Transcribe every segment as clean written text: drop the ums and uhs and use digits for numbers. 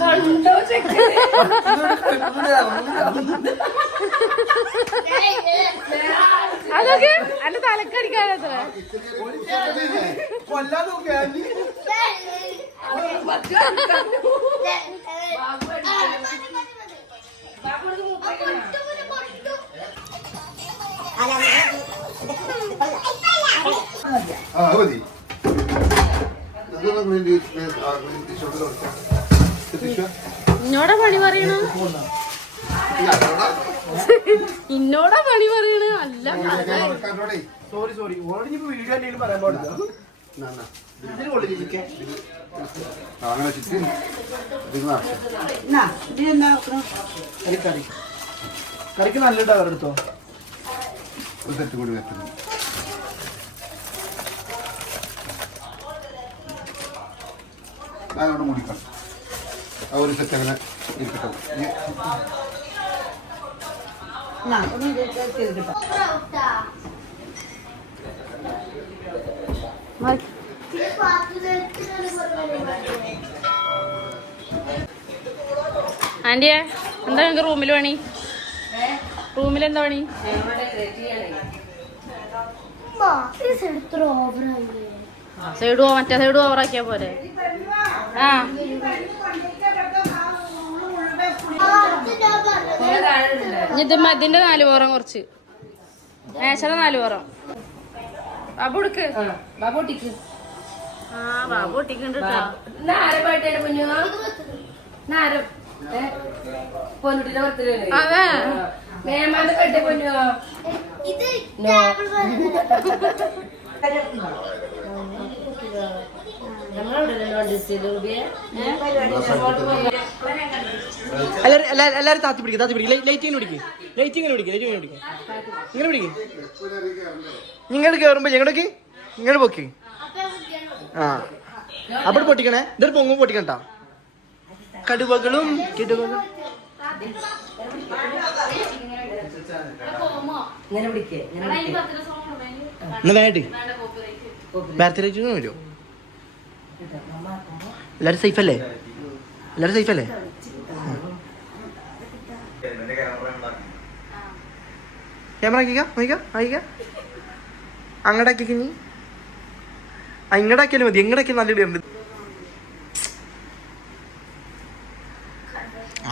കണ്ടോ അതൊക്കെ അല്ല തലക്കടിക്കാനത്ര കൊല്ലാൻ നോക്കിയാ മതി ഇന്നോടാ പണി പറയണ ഇന്നോടാ പണി പറയണ അല്ല സോറി സോറി ഓൾറെഡി വീഡിയോ എന്തെങ്കിലും പറയാൻ പാടില്ല കറിക്ക് നല്ല എടുത്തോ ഒരു സെറ്റ് കൂടി വെക്കുന്നു ഞാനോട് മുടിക്കണം ആ ഒരു സെറ്റ് അങ്ങനെ ഇരിക്കട്ടെ ആന്റിയെ എന്താ നിങ്ങക്ക് റൂമിൽ പണി? റൂമിൽ എന്താ പണി? സൈഡ് പോവാ, മറ്റേ സൈഡ് ഓവറാക്കിയാ പോരെ. ആ ഇതിന്റെ 4 പുറം കുറച്ച് മേശയുടെ 4 പുറം. ബാബു എടുക്ക്, ബാബു ഒട്ടിക്ക്. ആ ബാബു ഒട്ടിക്കുന്നുണ്ട്. അതെ മേമാന്റെ കെട്ടി പൊന്നു എല്ലാരും താത്തി പിടിക്കും ലൈറ്റിങ്ങനെ പിടിക്കും ഇങ്ങനെ പിടിക്കും നിങ്ങൾ കേറുമ്പോ ഞങ്ങളൊക്കെ ഇങ്ങനെ പൊക്കി. ആ അപ്പോൾ പൊട്ടിക്കണേ, ഇതൊരു പൊങ്ങും പൊട്ടിക്കണ്ട. കടുവകളും കിടുവകളും വേണ്ടി ബർത്ത്ഡേ വരുമോ? എല്ലാരും സേഫ് അല്ലേ? ക്യാമറ അങ്ങടാക്കി ഇങ്ങടാക്കിയാലും മതി. എങ്ങടാക്കിയാൽ നല്ല ഇടും.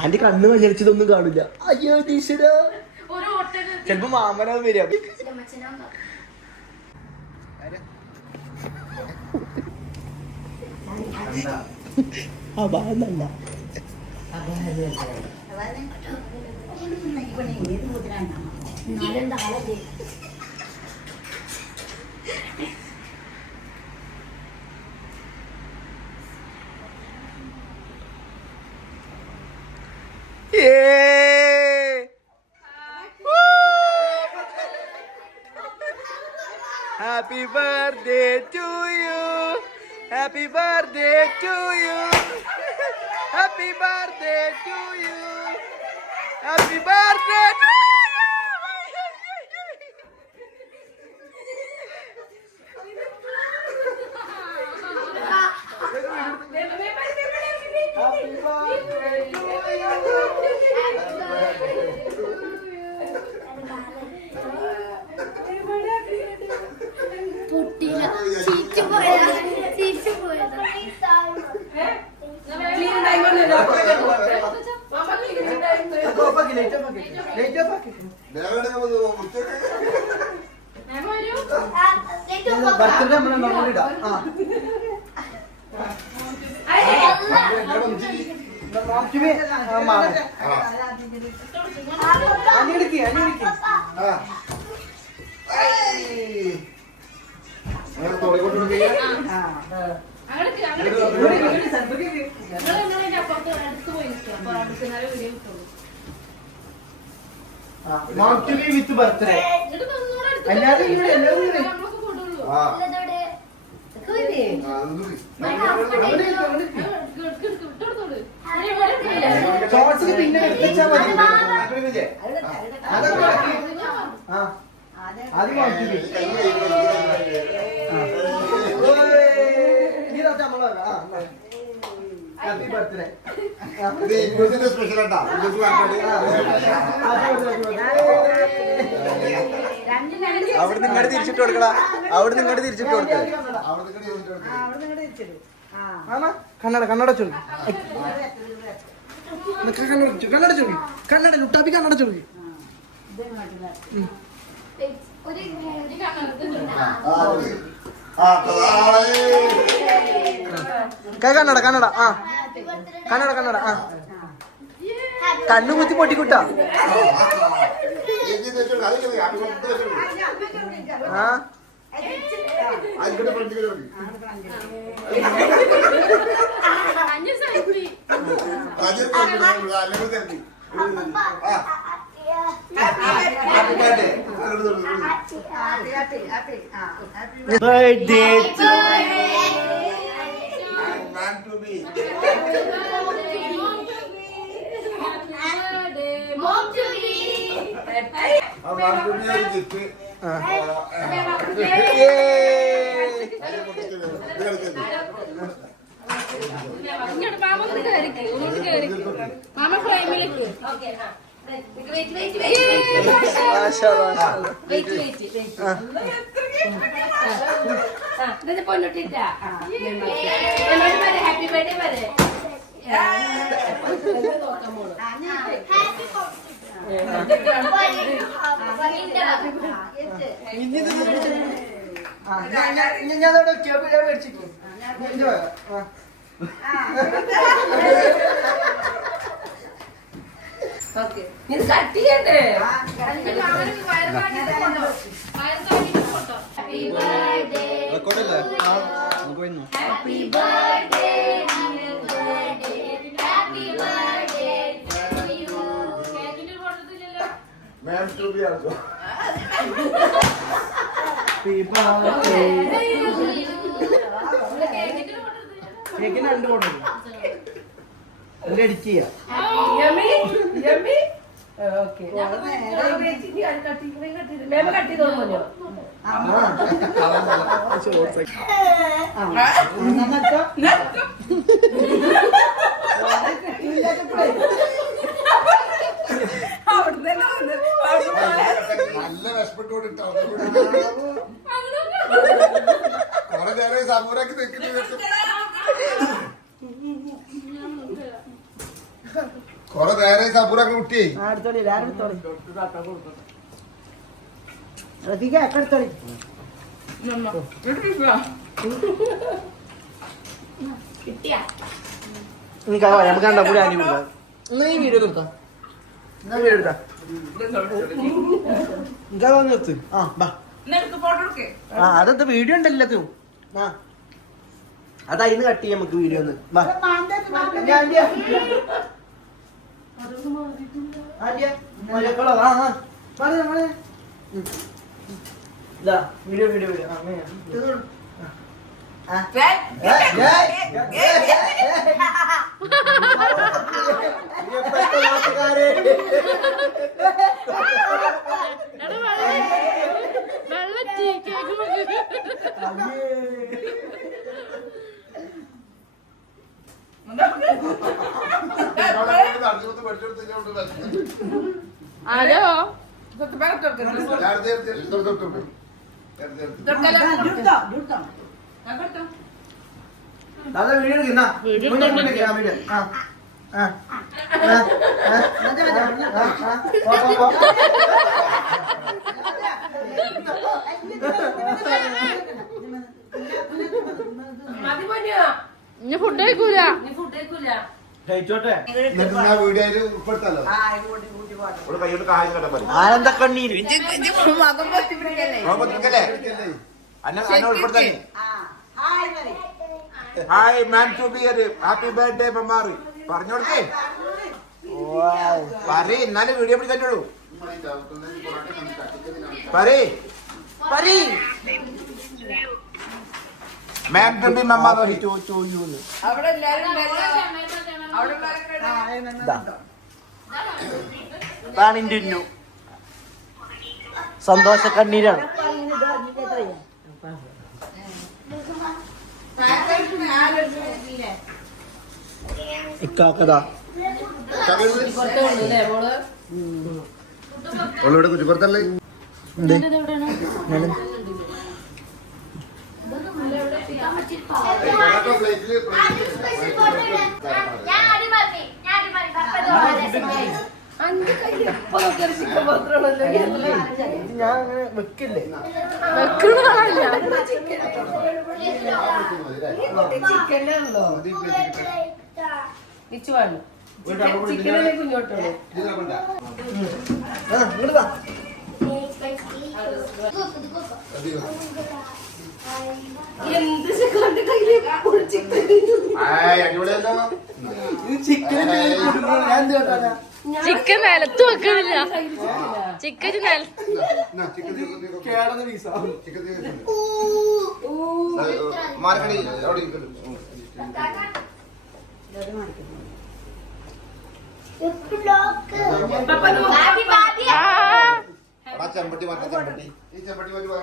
ആന്റി കണ്ണ് മഞ്ഞളിച്ചതൊന്നും കാണില്ല. അയ്യോ ടീച്ചറ ചെലപ്പോ മാമനാവും വരിക. Happy birthday to you. Happy birthday to you. Happy birthday to you. Happy birthday to you. With birthday പിന്നെ വെച്ചാൽ മതി. പൊട്ടിക്കില്ലേ ആദ്യം മാറ്റി ഹാപ്പി ബർത്ത്ഡേ സ്പെഷ്യൽ ആട്ടാ അവിടെ നിങ്ങടെ തിരിച്ചിട്ട് കൊടുക്കടാ അവിടെ നിങ്ങടെ തിരിച്ചിട്ട് കൊടുക്ക കണ്ണട കണ്ണട ചൊല്ലി കണ്ണട ചൊല്ലി കണ്ണട ലുട്ടാപ്പി കണ്ണട ചൊല്ലി കണ്ണട കണ്ണട ആ കണ്ണട കണ്ണട ആ കണ്ണു കുത്തി പൊട്ടിക്കുട്ടാ ആ ബർത്ത്ഡേ മാമ ഫ്രെയിമിലേക്ക് പൊന്നിട്ടിട്ടാ ഹാപ്പി ബർത്ത്ഡേ വരെ ഞാനവിടെ മേടിച്ചിട്ടു കട്ട് ചെയ്യണ്ടേ റെക്കോർഡല്ലേ പോയിരുന്നു happy birthday happy birthday to you കേക്കിന്റെ കൊടുത്തില്ലല്ലോ മാം ടു ബി ആൾസോ കേക്കിന് രണ്ട് ഫോട്ടോ എഡിറ്റ് ചെയ്യാം നല്ല വിഷപ്പെട്ടോട് ഇട്ടോ കുറെ നേരം സമൂരാക്കി നിൽക്കുന്നു കൊറേ നേരം സമൂരാക്കി കുട്ടിയെ നമുക്ക് കണ്ട കൂടി ആദ്യം കൊടുക്കാം എന്നാ ഈ വീഡിയോ നിർത്താം എന്നാ വീഡിയോ എടുക്കാം നിർത്ത് ആ ബാ ആ അതെന്താ വീഡിയോ ഉണ്ടല്ലോ ആ അതയിന്ന് കട്ട് ചെയ്യാം നമുക്ക് വീഡിയോ ഒന്ന് വീഡിയോ വീഡിയോ വീഡിയോ ഹലോ അതെ വീഡിയോ എടുക്കുന്ന വീഡിയോ ആ ഫുഡ് കഴിക്കൂല വീഡിയോയില് ഉൾപ്പെടുത്തല്ലോ ആനന്ദക്കണ്ണീര് hi man to be happy birthday മെമ്മാറ് പറഞ്ഞോടേ പറയ് എന്നാലും വീഡിയോ പിടിക്കറ്റുള്ളൂ പറയ് മാൻ ടു ബി മെമ്മാർ അവിടെ എല്ലാരും അതാണ് ഇന്റെ ഇന്നു സന്തോഷ കണ്ണീരാണ്. ഇക്കാക്കതാ അവളിവിടെ കുറ്റിപ്പുറത്തല്ലേ? ഞാൻ അങ്ങനെ വെക്കില്ലേ ചിക്കൻ നിലത്ത് വെക്കണില്ല. ചിക്കൻ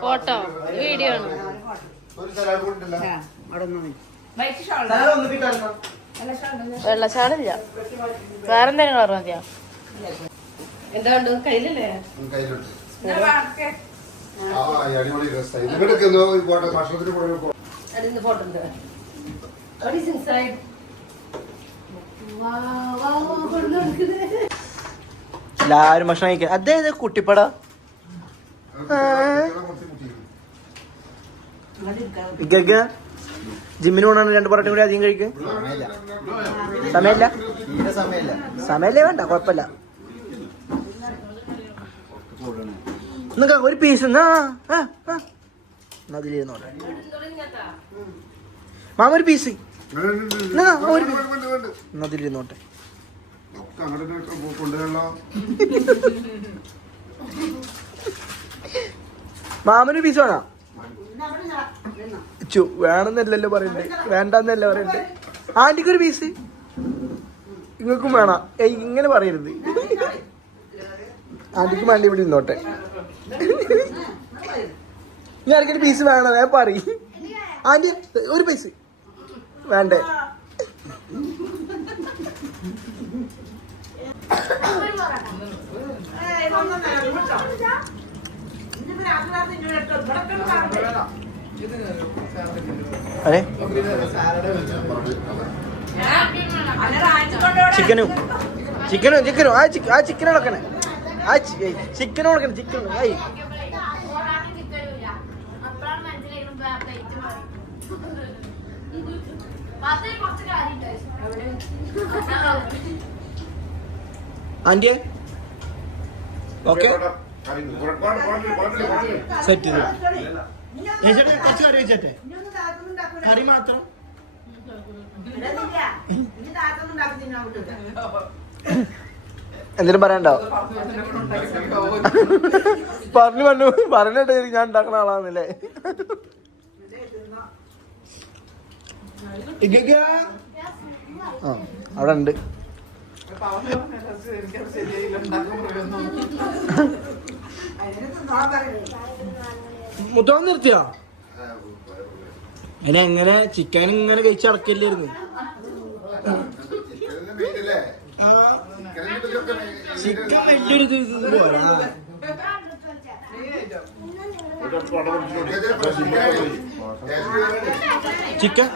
ഫോട്ടോ വീഡിയോ ആണ്. വെള്ളച്ചാടില്ല, വേറെന്തെങ്കിലും കളർ മതിയാ? എന്താണ്ട് കയ്യിലല്ലേ? എല്ലാരും ഭക്ഷണം കഴിക്കാൻ. അതേ കുട്ടിപ്പട ജിമ്മിന് പോണ 2 പൊറോട്ടയും കൂടി അധികം കഴിക്കും. സമയമില്ല സമയല്ലേ, വേണ്ട കൊഴപ്പല്ല. ഒരു പീസ് അതിലിരുന്നോട്ടെ മാമ, ഒരു പീസ് അതിലിരുന്നോട്ടെ. മാമനൊരു പീസ് വേണോ? വേണമെന്നല്ലല്ലോ പറയണ്ടേ, വേണ്ടെന്നല്ല പറയണ്ടേ. ആന്റിക്കൊരു പീസ്, നിങ്ങൾക്കും വേണം. ഇങ്ങനെ പറയരുത്. ആന്റിക്ക് വേണ്ടി ഇവിടെ ഇരുന്നോട്ടെ. ഞാൻ ആർക്കൊരു പീസ് വേണം, ഞാൻ പറയും. ആന്റി ഒരു പീസ് വേണ്ടേ? അതെ ചിക്കനും ചിക്കനും ചിക്കനും ആ ചിക്കൻ കൊടുക്കണേ, ചിക്കൻ കൊടുക്കണേ, ചിക്കൻ. ആന്റിയെ ഓക്കെ സെറ്റ് ചെയ്തു. കുറച്ച് കറി വെച്ചേ, കറി മാത്രം. എന്തിനും പറയണ്ടോ? പറഞ്ഞിട്ട് ഞാൻ ഉണ്ടാക്കുന്ന ആളാന്നല്ലേ. ആ അവിടെ ഉണ്ട്. മുത്തോളം നിർത്തിയോ? അതിനെങ്ങനെ ചിക്കൻ ഇങ്ങനെ കഴിച്ച് അടക്കില്ലായിരുന്നു. ചിക്കൻ വലിയൊരു ചിക്കൻ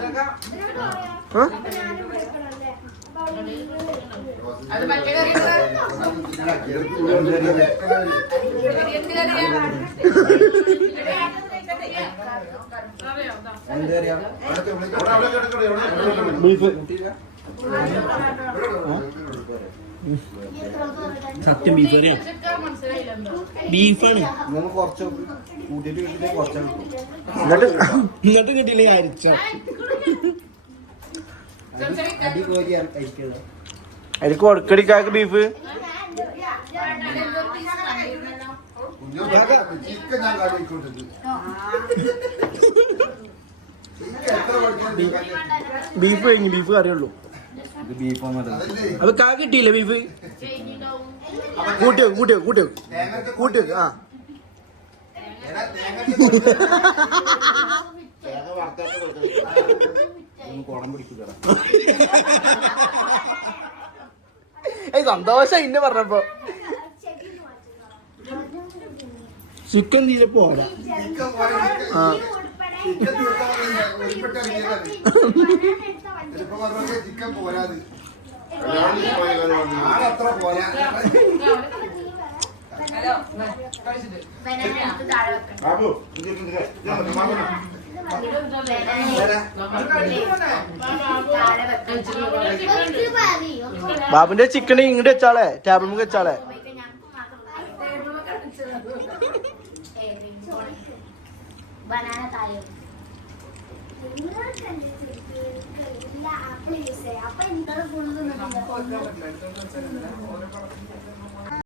ബീഫ് സത്യം ബീഫ് കറിയാണ്. ബീഫാണ്. എന്നിട്ട് കിട്ടിയില്ലേ അരിച്ച അതിൽ കൊടുക്കടിക്കാക്ക് ബീഫ്. ബീഫ് കഴിഞ്ഞു, ബീഫ് കറിയുള്ളൂ. അപ്പൊ കാ കിട്ടിയില്ലേ ബീഫ്? കൂട്ടി വെക്ക് കൂട്ടി വെക്ക് കൂട്ടി വെക്ക് കൂട്ടി വെക്ക് ആ സന്തോഷം ഇന്നെ പറഞ്ഞപ്പോ ചിക്കൻ തീരെ പോരാ ആ ചിക്കൻ പോരാത് അത്ര പോരാ ബാബു ബാബുന്റെ ചിക്കൻ ഇങ്ങോട്ട് വെച്ചാളെ ടേബിൾ വെച്ചാളെ ബനാന തായോ അപ്പൊ എന്താ